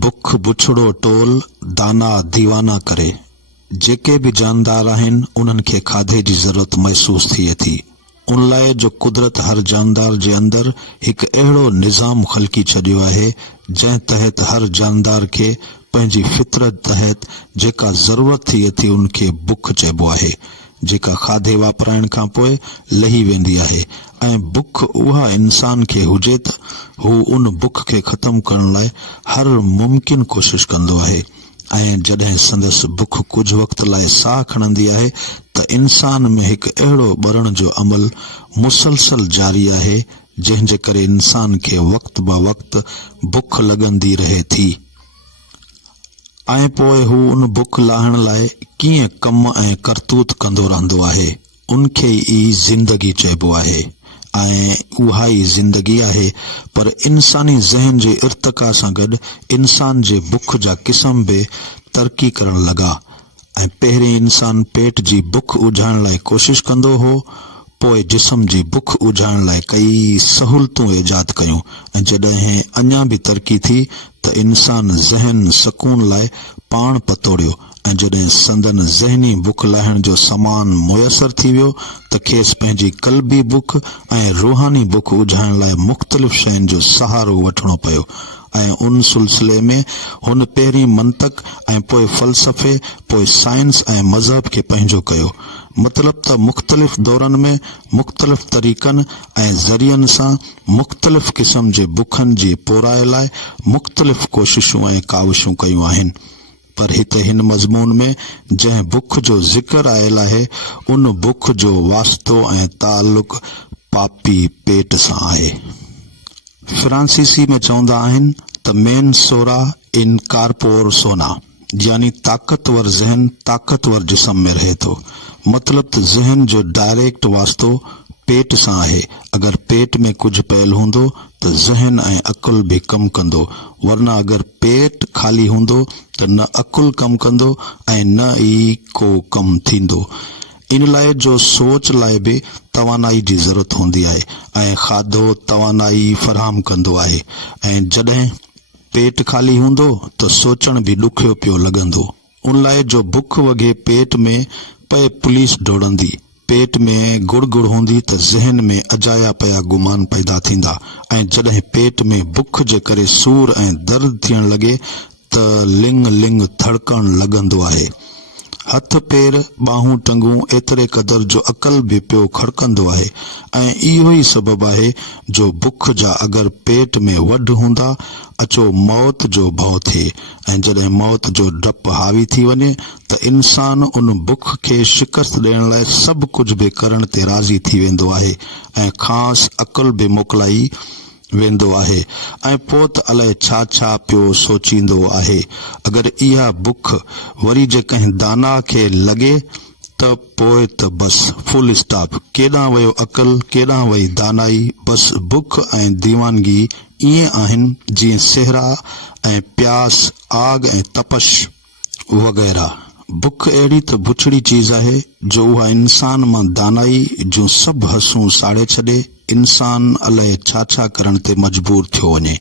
बुख बुछड़ो टोल दाना दीवाना करे। जेके भी जानदार आहिनि उन्हनि खे खाधे जी ज़रूरत महसूस थिए थी। उन लाइ जो कुदरत हर जानदार जे अंदरि हिकु अहिड़ो निज़ाम ख़लक़ी छॾियो आहे जंहिं तहत हर जानदार खे पंहिंजी फितरत तहत जेका ज़रूरत थिए थी उनखे बुख चइबो आहे, जेका खाधे वापराइण खां पोइ लही वेंदी आहे। ऐं बुख उहा इंसान खे हुजे त हू उन बुख खे ख़तमु करण लाइ हर मुमकिन कोशिश कंदो आहे। ऐं जॾहिं संदसि बुख कुझु वक़्त लाइ साह खणंदी आहे त इंसान में हिकु अहिड़ो ॿरण जो अमल मुसलसल जारी आहे जंहिंजे करे इंसान खे वक़्त ब वक़्त बुख लॻंदी रहे थी। ऐं पोइ हू उन बुख लाहण लाइ कीअं कम ऐं करतूत कंदो रहंदो आहे, उनखे ई ज़िंदगी चइबो आहे। ऐं उहा ई ज़िंदगी आहे, पर इंसानी ज़हन जे इर्तिका सां गॾु इंसान जे बुख जा क़िस्म बि तरक़ी करण लॻा। ऐं पहिरीं इंसान पेट जी बुख उझाइण लाइ कोशिश कंदो हो, पोइ जिस्म जी बुख उझाइण लाइ कई सहूलतूं ईजाद कयूं। ऐं जॾहिं अञा बि तरक़ी थी त इंसान ज़हन सकून लाइ पाण पतोड़ियो। ऐं जॾहिं संदन ज़हनी बुख लाहिण जो सामान मुयसर थी वियो त खेसि पंहिंजी क़ल्बी बुख ऐं रूहानी बुख उझाइण लाइ मुख़्तलिफ़ शयुनि जो सहारो वठणो पियो। ऐं उन सिलसिले में हुन पहिरीं मंतक ऐं पोइ फ़लसफ़े, पोइ साइंस ऐं मज़हब खे पंहिंजो कयो। मतिलब त मुख़्तलिफ़ दौरनि में मुख़्तलिफ़ तरीक़नि ऐं ज़रियनि सां मुख़्तलिफ़ क़िस्म जे बुखनि जी पोराए लाइ मुख़्तलिफ़ कोशिशूं ऐं काविशूं कयूं आहिनि। पर हिते हिन मज़मून में जंहिं बुख जो ज़िक्र आयल आहे उन बुख जो वास्तो ऐं ताल्लुक़ पापी पेट सां आहे। फ्रांसीसी में चवंदा आहिनि त मेन सोरा इन कारपोर सोना, यानी ताक़तवर ज़हन ताक़तवर जिस्म में रहे थो। मतलब त ज़हन जो डायरेक्ट वास्तो पेट सां आहे। अगर पेट में कुझु पयल हूंदो त ज़हन ऐं अकुल बि कम कंदो, वरना अगर पेट खाली हूंदो त न अकुल कम कंदो ऐं न ई को कम थींदो। इन लाइ जो सोच लाइ बि तवानाई जी ज़रूरत हूंदी आहे ऐं खाधो तवानाई फराहम कंदो आहे। ऐं जॾहिं पेट खाली हूंदो त सोचण बि ॾुखियो पियो लॻंदो। उन लाइ जो बुख वॻे पेट में पए पुलिस डोड़ंदी, पेट में गुड़ हूंदी त ज़हन में अजाया पिया गुमान पैदा थींदा। ऐं जॾहिं पेट में बुख जे करे सूर ऐं दर्द थियण लॻे त लिंग लिंग धड़कण लॻंदो आहे। हथ पेर बाहूं टंगूं एतिरे क़दर जो अकल बि पियो खड़कंदो आहे। ऐं इहो ई सबबु आहे जो बुख जा अगर पेट में वढ हूंदा अचो मौत जो भउ थिए। ऐं जॾहिं मौत जो डपु हावी थी वञे त इंसान उन बुख खे शिकस्त ॾियण लाइ सभु कुझु बि करण ते राज़ी थी वेंदो आहे ऐं ख़ासि अकुल बि मोकिलाई वेंदो आहे। ऐं पोइ त अलाए छा छा पियो सोचींदो आहे। अगर इहा बुख वरी जे कंहिं दाना खे लॻे त पोइ त बस फुल स्टॉप। केॾां वियो अकुल, केॾां वई दानाई। बस बुख ऐं दीवानगी ईअं आहिनि जीअं सेहरा ऐं प्यास, आग ऐं तपश वग़ैरह। बुख अहिड़ी त बुछड़ी चीज़ आहे जो उहा इंसान मां दानाई जूं सभु हसूं साड़े छॾे इंसान अलाए छा छा करण ते मजबूर थियो वञे।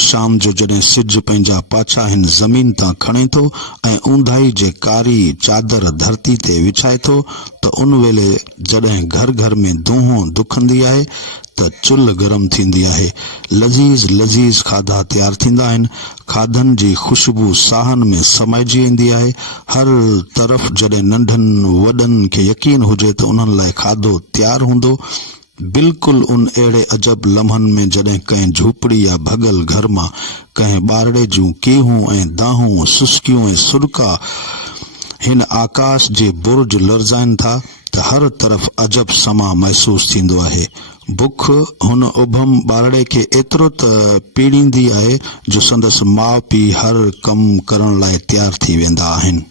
शाम जो जॾहिं सिज पंहिंजा पाछा हिन ज़मीन तां खणे थो ऐं ऊंधाई जे कारी चादर धरती ते विछाए थो त उन वेले जॾहिं घर घर में दूहों दुखंदी आहे त चुल्ह गरम थींदी आहे। लज़ीज़ लज़ीज़ खाधा तयारु थींदा आहिनि। खाधनि जी ख़ुशबू साहनि में समाइजी वेंदी आहे। हर तरफ़ जॾहिं नंढनि वॾनि खे यकीन हुजे त उन्हनि लाइ खाधो तयारु हूंदो। बिल्कुल उन अहिड़े अजब लम्हनि में जॾहिं कंहिं झूपड़ी या भगल घर मां कंहिं ॿारड़े जूं कीहूं ऐं दाहूं, सुस्कियूं ऐं सुरका हिन आकाश जे बुर्ज लर्ज़ाइनि था त हर तरफ़ अजब समा महसूस थींदो आहे। बुख हुन उभम ॿारड़े खे एतिरो त पीड़ींदी आहे जो संदसि माउ पीउ हर कम करण लाइ तयारु थी वेंदा आहिनि।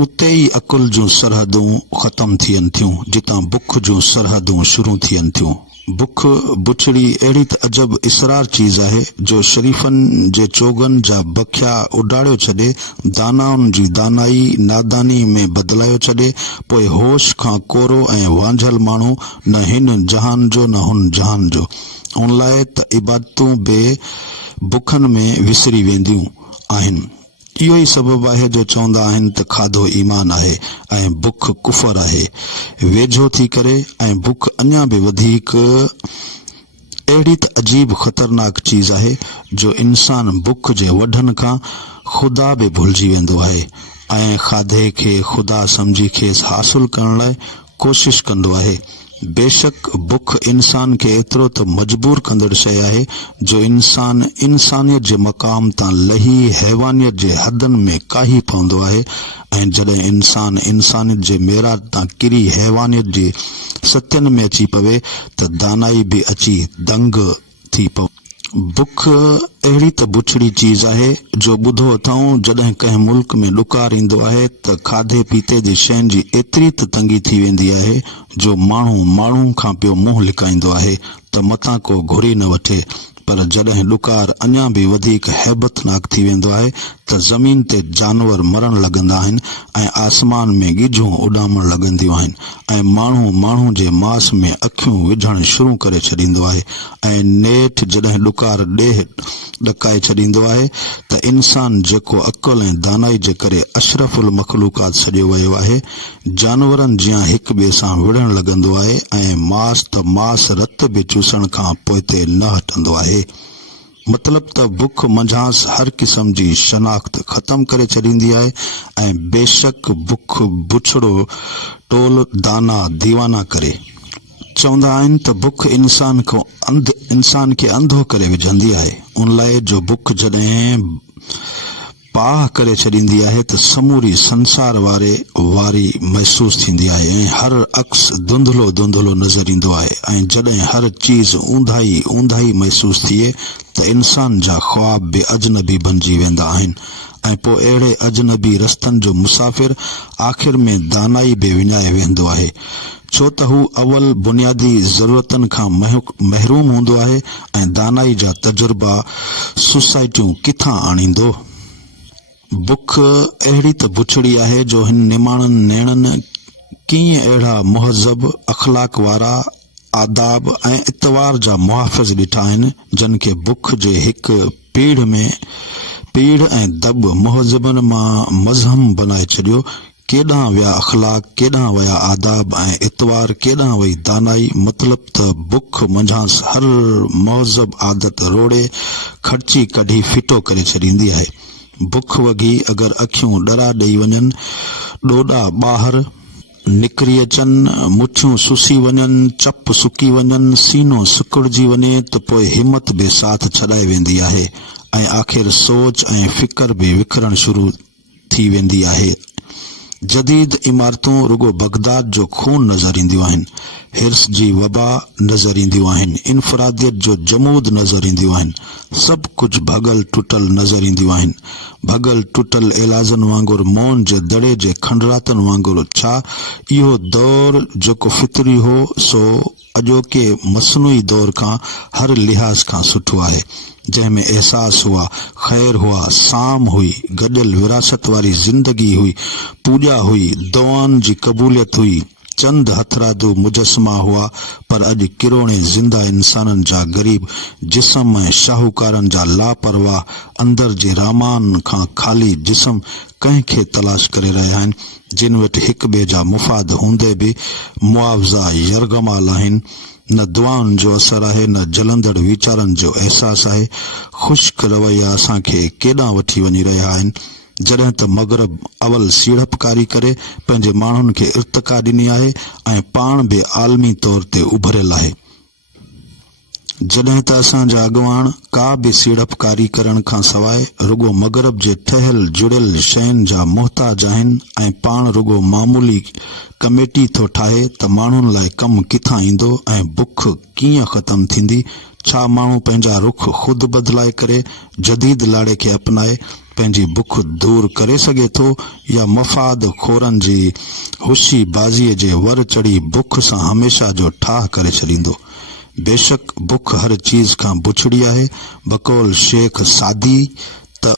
उते ई अकुल जूं सरहदूं ख़तम थियनि थियूं जितां बुख जूं सरहदूं शुरू थियनि थियूं। बुख बुछड़ी अहिड़ी त अजब इसरार चीज़ आहे जो शरीफ़नि जे चोगन जा बखिया उॾाड़ियो छॾे, दानाउनि जी दानाई नादानी में बदिलायो छॾे, पोइ होश खां कोरो ऐं वांझल माण्हू न हिन जहान जो न हुन जहान जो। उन लाइ त इबादतूं बि बुखनि में विसरी वेंदियूं। आहिनि। इहो ई सबबु आहे जो चवंदा आहिनि त खाधो ईमान आहे ऐं बुख कुफर आहे। वेझो थी करे ऐं बुख अञा बि वधीक अहिड़ी त अजीब ख़तरनाक चीज़ आहे जो इंसान बुख जे वढनि खां ख़ुदा बि भुलिजी वेंदो आहे ऐं खाधे खे ख़ुदा सम्झी खेसि हासिल करण लाइ कोशिश कंदो आहे। बेशक बुख इंसान खे एतिरो त मजबूर कंदड़ शइ आहे जो इंसान इंसानियत जे मक़ाम तां लही हैवानियत जे हदनि में काही पवंदो आहे ऐं जॾहिं इंसान इंसानियत जे मेराज तां किरी हैवानियत जे सत्यनि में अची पवे त दानाई बि अची दंग थी पवे। बुख अहिड़ी त बुछड़ी चीज़ आहे जो ॿुधो अथऊं जॾहिं कंहिं मुल्क में ॾुकार ईंदो आहे त खाधे पीते जी शयुनि जी एतिरी त तंगी थी वेंदी आहे जो माण्हू खां पियो मुंहुं लिकाईंदो आहे त मथां को घुरी न वठे। पर जॾहिं ॾुकार अञा बि वधीक हैबतनाक थी वेंदो आहे त ज़मीन ते जानवर मरण लॻंदा आहिनि ऐं आसमान में गिजूं उॾामण लॻंदियूं आहिनि ऐं माण्हू जे मांस में अखियूं विझण शुरू करे छॾींदो आहे ऐं नेठि जॾहिं ॾुकार ॾेह ॾकाए छॾींदो आहे त इंसान जेको अक़ल ऐं दानाई जे करे अशरफुल मखलूकात सॼो वियो आहे, जानवरनि जियां हिक ॿिए सां विढ़ण लॻंदो आहे ऐं मांस त मांस रत बि चूसण खां पोइ न हटंदो आहे। मतलब त बुख मंझांस हर क़िस्म जी शनाख्त ख़त्म करे छॾींदी आहे ऐं बेशक बुख बुछड़ो टोल दाना दीवाना करे। चवंदा आहिनि त बुख इंसान खे अंधो करे विझंदी आहे। उन लाइ जो बुख जॾहिं पाह करे छॾींदी आहे त समूरी संसार वारी महसूस थींदी आहे ऐं हर अक्स धुंधलो नज़र ईंदो आहे ऐं जॾहिं हर चीज़ ऊंधाई महसूस थिए त इंसान जा ख्वाब बि अजनबी बणिजी वेंदा आहिनि ऐं पोइ अहिड़े अजनबी रस्तनि जो मुसाफ़िर आख़िर में दानाई बि विञाए वेंदो आहे, छो त हू अवल बुनियादी ज़रूरतनि खां महरूम हूंदो आहे ऐं दानाई जा तजुर्बा सोसाइटियूं किथां आणींदो। बुख अहिड़ी त बुछड़ी आहे जो हिन निमाणनि नेणनि कीअं अहिड़ा मुहज़ब अख़लाक वारा आदाब ऐं इतवार जा मुहाफ़िज़ ॾिठा आहिनि जिन खे बुख जे हिक पीढ़ ऐं दब मुहज़बनि मां मज़हम बनाए छॾियो। केॾांहुं विया अख़लाक, केॾांहुं विया आदाब ऐं इतवार, केॾांहुं वई दानाई। मतलब त बुख मंझांस हर मुहज़ब आदत रोड़े खर्ची कढी फिटो करे छॾींदी आहे। बुख वगी अगर अखियूं डरा ॾेई वञनि, ॾोॾा ॿाहिरि निकिरी अचनि, मुछियूं सुसी वञनि, चप सुकी वञनि, सीनो सुकड़जी वञे त पोइ हिमत बि साथ छॾाए वेंदी आहे ऐं आख़िर सोच ऐं फिकर बि विखरण शुरू थी वेंदी आहे। जदीद इमारतूं रुगो बगदाद जो खून नज़र ईंदियूं आहिनि, हिर्स जी वबा नज़र ईंदियूं आहिनि, इनफरादियत जो जमूद नज़र ईंदियूं आहिनि, सभु कुझु भगल टुटल नज़र ईंदियूं आहिनि। भगल टुटल इलाजनि वांगुरु मौन जे दड़े जे खंडरातनि वांगुरु। छा इहो दौर जेको फितरी हो सो अॼोके मसनूई दौर खां हर लिहाज़ खां सुठो आहे, जंहिंमें एहसास हुआ, ख़ैर हुआ, साम हुई, गॾियल विरासत वारी ज़िंदगी हुई, पूॼा हुई, दुआनि जी क़बूलियत हुई, चंद हथरादू मुजस्मा हुआ। पर अॼु किरोणे ज़िंदा इंसाननि जा गरीब जिस्म ऐं शाहूकारनि जा लापरवाह अंदर जे रामान खां खाली जिस्म कंहिंखे तलाश करे रहिया आहिनि, जिन वटि हिक ॿिए जा मुफ़ाद हूंदे बि मुआवज़ा यरगमाल आहिनि। न दुआनि जो असर आहे, न जलंदड़ वीचारनि जो एहसास आहे। ख़ुश्क रवैया असांखे केॾांहुं वठी वञी रहिया आहिनि, जॾहिं त मग़रब अवल सीड़पकारी करे पंहिंजे माण्हुनि खे इर्तिका ॾिनी आहे ऐं पाण बि आलमी तौर ते उभरियल आहे। जॾहिं त असांजा अॻवान का बि सीड़पकारी करण खां सवाइ रुगो मग़रब जे ठहियल जुड़ियल शयुनि जा मुहताज आहिनि ऐं पाण रुगो मामूली कमेटी थो ठाहे त माण्हुनि लाइ कमु किथां ईंदो ऐं बुख कीअं ख़त्म थींदी। छा माण्हू पंहिंजा रुख ख़ुदि बदिलाए करे जदीद लाड़े खे अपनाए पंहिंजी बुख दूर करे सघे थो, या मफ़ाद खोरनि जी हुशी बाज़ीअ जे वर चढ़ी बुख सां हमेशा जो ठाह करे छॾींदो। बेशक बुख हर चीज़ खां बुछड़ी आहे। बकौल शेख सादी त